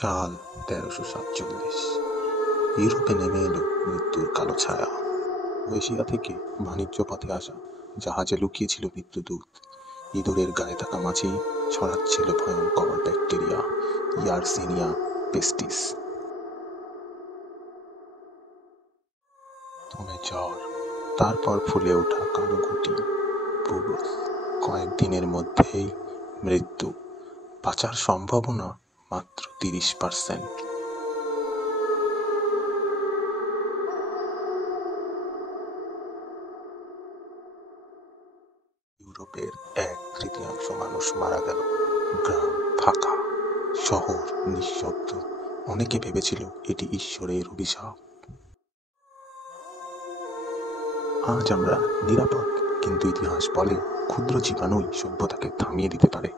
সাল ১৩৪৭। ইউরোপে নেমে এলো মৃত্যুর কালো ছায়া। এশিয়া থেকে বাণিজ্য পথে আসা জাহাজে লুকিয়েছিল মৃত্যুদূত। ইঁদুরের গায়ে থাকা মাছি ছড়াচ্ছিল ভয়ঙ্কর ব্যাকটেরিয়া ইয়ারসিনিয়া পেস্টিস। প্রথমে জ্বর, তারপর ফুলে ওঠা কালো গুটি, বুবুস। কয়েকদিনের মধ্যেই মৃত্যু। বাঁচার সম্ভাবনা মাত্র ৩০%। ইউরোপের ১/৩ মানুষ মারা গেল। গ্রাম ফাঁকা, শহর নিঃশব্দ। অনেকে ভেবেছিল এটি ঈশ্বরের অভিশাপ। আজ আমরা নিরাপদ, কিন্তু ইতিহাস বলে ক্ষুদ্র জীবাণুই সভ্যতাকে থামিয়ে দিতে পারে।